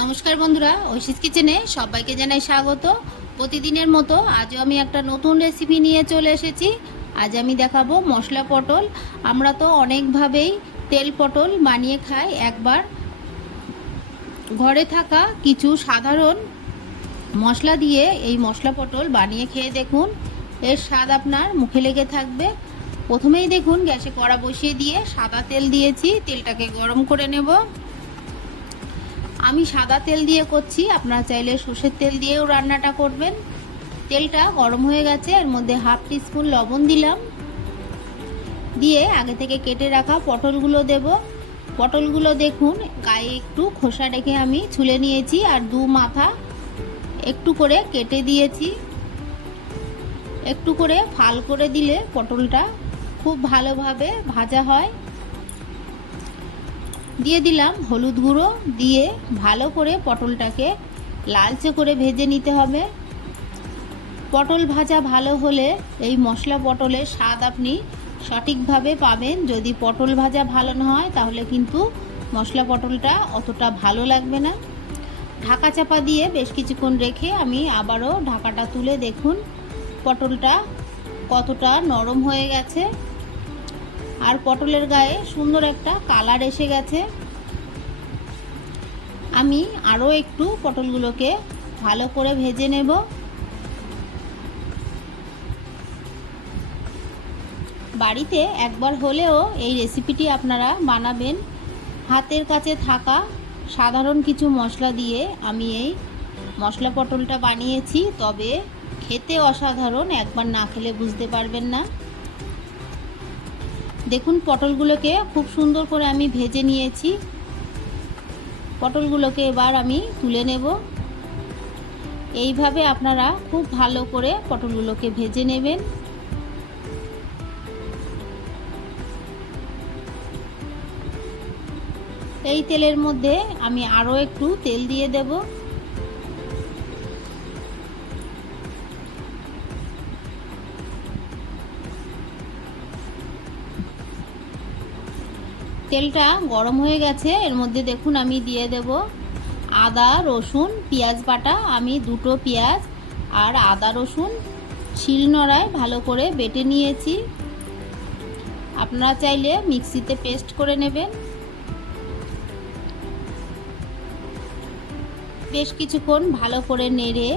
নমস্কার বন্ধুরা, ঐশিস কিচেনে সবাইকে জানাই স্বাগত। প্রতিদিনের মতো আজও আমি একটা নতুন রেসিপি নিয়ে চলে এসেছি। আজ আমি দেখাবো মশলা পটল। আমরা তো অনেকভাবেই তেল পটল বানিয়ে খাই। একবার ঘরে থাকা কিছু সাধারণ মশলা দিয়ে এই মশলা পটল বানিয়ে খেয়ে দেখুন। এর স্বাদ আপনার মুখে লেগে থাকবে। প্রথমেই দেখুন, গ্যাসে কড়া বসিয়ে দিয়ে সাদা তেল দিয়েছি। তেলটাকে গরম করে নেব। আমি সাদা তেল দিয়ে করছি, আপনারা চাইলে সর্ষের তেল দিয়েও রান্নাটা করবেন। তেলটা গরম হয়ে গেছে, এর মধ্যে হাফ টিস্পুন লবণ দিলাম। দিয়ে আগে থেকে কেটে রাখা পটলগুলো দেব। পটলগুলো দেখুন, গায়ে একটু খোসা রেখে আমি ছুলে নিয়েছি আর দু মাথা একটু করে কেটে দিয়েছি। একটু করে ফাল করে দিলে পটলটা খুব ভালোভাবে ভাজা হয়। দিয়ে দিলাম হলুদ গুঁড়ো দিয়ে ভালো করে পটলটাকে লালচে করে ভেজে নিতে হবে। পটল ভাজা ভালো হলে এই মশলা পটলের স্বাদ আপনি সঠিকভাবে পাবেন। যদি পটল ভাজা ভালো না হয়, তাহলে কিন্তু মশলা পটলটা অতটা ভালো লাগবে না। ঢাকা চাপা দিয়ে বেশ কিছুক্ষণ রেখে আমি আবারও ঢাকাটা তুলে দেখুন পটলটা কতটা নরম হয়ে গেছে। আর পটলের গায়ে সুন্দর একটা কালার এসে গেছে। আমি আরও একটু পটলগুলোকে ভালো করে ভেজে নেব। বাড়িতে একবার হলেও এই রেসিপিটি আপনারা বানাবেন। হাতের কাছে থাকা সাধারণ কিছু মশলা দিয়ে আমি এই মশলা পটলটা বানিয়েছি, তবে খেতে অসাধারণ, একবার না খেলে বুঝতে পারবেন না। দেখুন পটলগুলোকে খুব সুন্দর করে আমি ভেজে নিয়েছি। পটলগুলোকে এবার আমি তুলে নেব। এইভাবে আপনারা খুব ভালো করে পটলগুলোকে ভেজে নেবেন। এই তেলের মধ্যে আমি আরও একটু তেল দিয়ে দেব। তেলটা গরম হয়ে গেছে। এর মধ্যে দেখুন, আমি দিয়ে দেব আদা, রসুন, পেঁয়াজ বাটা। আমি দুটো পেঁয়াজ আর আদা, রসুন শিলনোড়ায় ভালো করে বেটে নিয়েছি। আপনারা চাইলে মিক্সিতে পেস্ট করে নেবেন। বেশ কিছুক্ষণ ভালো করে নেড়ে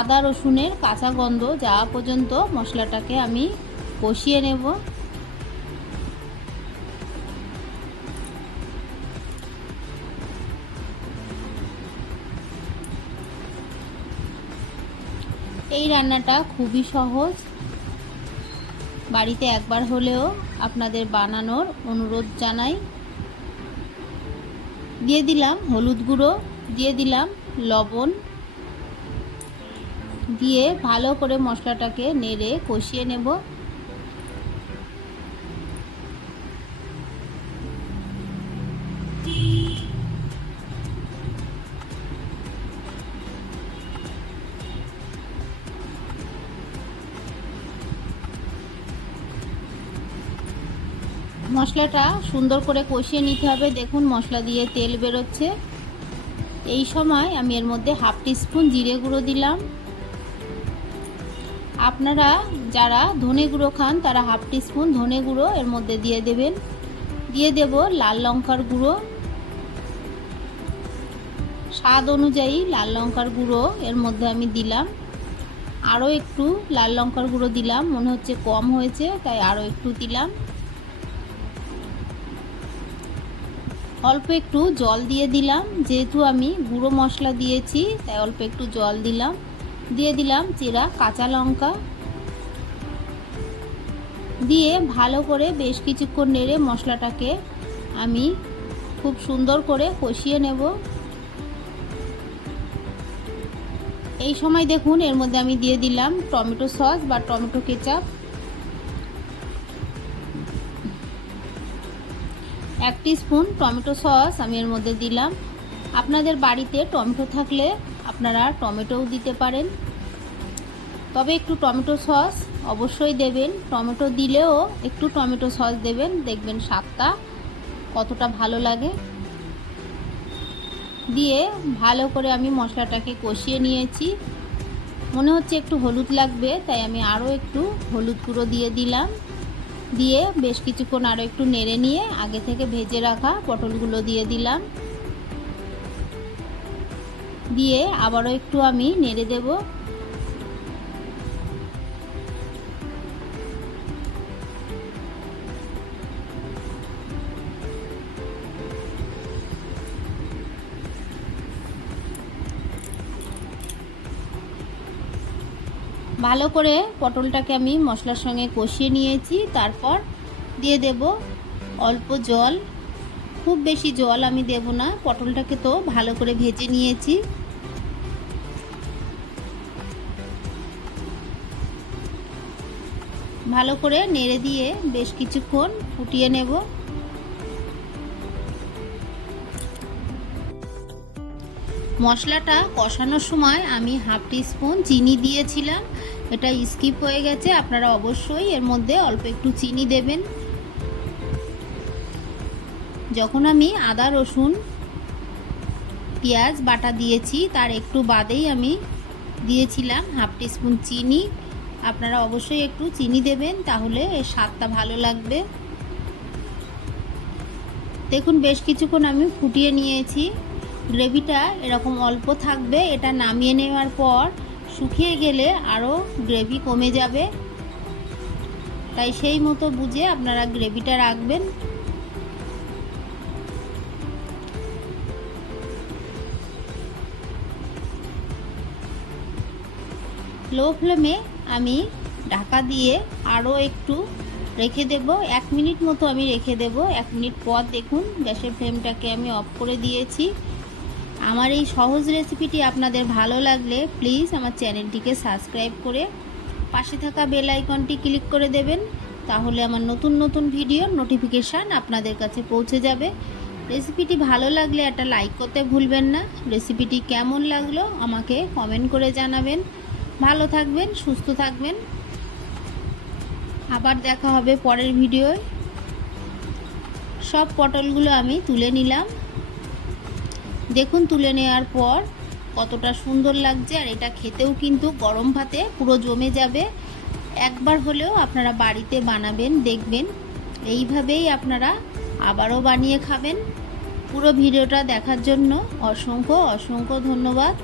আদা, রসুনের কাঁচা গন্ধ যাওয়া পর্যন্ত মশলাটাকে আমি কষিয়ে নেব। এই রান্নাটা খুবই সহজ। বাড়িতে একবার হলেও আপনাদের বানানোর অনুরোধ জানাই। দিয়ে দিলাম হলুদ গুঁড়ো, দিয়ে দিলাম লবণ। দিয়ে ভালো করে মশলাটাকে নেড়ে কষিয়ে নেব। মশলাটা সুন্দর করে কষিয়ে নিতে হবে। দেখুন, মশলা দিয়ে তেল বেরোচ্ছে। এই সময় আমি এর মধ্যে হাফ টিস্পুন জিরে গুঁড়ো দিলাম। আপনারা যারা ধনে গুঁড়ো খান, তারা হাফ টিস্পুন ধনে গুঁড়ো এর মধ্যে দিয়ে দেবেন। দিয়ে দেব লাল লঙ্কার গুঁড়ো। স্বাদ অনুযায়ী লাল লঙ্কার গুঁড়ো এর মধ্যে আমি দিলাম। আরও একটু লাল লঙ্কার গুঁড়ো দিলাম, মনে হচ্ছে কম হয়েছে, তাই আরও একটু দিলাম। অল্প একটু জল দিয়ে দিলাম। যেহেতু আমি গুঁড়ো মশলা দিয়েছি, তাই অল্প একটু জল দিলাম। দিয়ে দিলাম চেরা কাঁচা লঙ্কা। দিয়ে ভালো করে বেশ কিছুক্ষণ নেড়ে মশলাটাকে আমি খুব সুন্দর করে কষিয়ে নেব। এই সময় দেখুন, এর মধ্যে আমি দিয়ে দিলাম টমেটো সস বা টমেটো কেচাপ। এক স্পুন টমেটো সস আমি এর মধ্যে দিলাম। আপনাদের বাড়িতে টমেটো থাকলে আপনারা টমেটোও দিতে পারেন। তবে একটু টমেটো সস অবশ্যই দেবেন। টমেটো দিলেও একটু টমেটো সস দেবেন। দেখবেন স্বাদটা কতটা ভালো লাগে। দিয়ে ভালো করে আমি মশলাটাকে কষিয়ে নিয়েছি। মনে হচ্ছে একটু হলুদ লাগবে, তাই আমি আরও একটু হলুদ গুঁড়ো দিয়ে দিলাম। দিয়ে বেশ কিছুক্ষণ আরও একটু নেড়ে নিয়ে আগে থেকে ভেজে রাখা পটলগুলো দিয়ে দিলাম। দিয়ে আবারও একটু আমি নেড়ে দেব। ভালো করে পটলটাকে আমি মশলার সঙ্গে কষিয়ে নিয়েছি। তারপর দিয়ে দেব অল্প জল। খুব বেশি জল আমি দেব না, পটলটাকে তো ভালো করে ভেজে নিয়েছি। ভালো করে নেড়ে দিয়ে বেশ কিছুক্ষণ ফুটিয়ে নেব। মশলাটা কষানোর সময় আমি হাফ স্পুন চিনি দিয়েছিলাম। এটা স্কিপ হয়ে গেছে, আপনারা অবশ্যই এর মধ্যে অল্প একটু চিনি দেবেন। যখন আমি আদা, রসুন, পেঁয়াজ, বাটা দিয়েছি, তার একটু বাদেই আমি দিয়েছিলাম হাফ স্পুন চিনি। আপনারা অবশ্যই একটু চিনি দেবেন, তাহলে এর স্বাদটা ভালো লাগবে। দেখুন, বেশ কিছুক্ষণ আমি ফুটিয়ে নিয়েছি। গ্রেভিটা এরকম অল্প থাকবে, এটা নামিয়ে নেওয়ার পর শুকিয়ে গেলে আরও গ্রেভি কমে যাবে। তাই সেই মতো বুঝে আপনারা গ্রেভিটা রাখবেন। লো ফ্লেমে আমি ঢাকা দিয়ে আরও একটু রেখে দেব। এক মিনিট মতো আমি রেখে দেব। এক মিনিট পর দেখুন গ্যাসের ফ্লেমটাকে আমি অফ করে দিয়েছি। আমার এই সহজ রেসিপিটি আপনাদের ভালো লাগলে প্লিজ আমার চ্যানেলটিকে সাবস্ক্রাইব করে পাশে থাকা বেল আইকনটি ক্লিক করে দেবেন। তাহলে আমার নতুন নতুন ভিডিওর নোটিফিকেশান আপনাদের কাছে পৌঁছে যাবে। রেসিপিটি ভালো লাগলে একটা লাইক করতে ভুলবেন না। রেসিপিটি কেমন লাগল আমাকে কমেন্ট করে জানাবেন। ভালো থাকবেন, সুস্থ থাকবেন। আবার দেখা হবে পরের ভিডিওয় সব পটলগুলো আমি তুলে নিলাম। দেখুন, তুলে নেওয়ার পর কতটা সুন্দর লাগছে। আর এটা খেতেও কিন্তু গরম ভাতে পুরো জমে যাবে। একবার হলেও আপনারা বাড়িতে বানাবেন, দেখবেন। এইভাবেই আপনারা আবারও বানিয়ে খাবেন। পুরো ভিডিওটা দেখার জন্য অসংখ্য অসংখ্য ধন্যবাদ।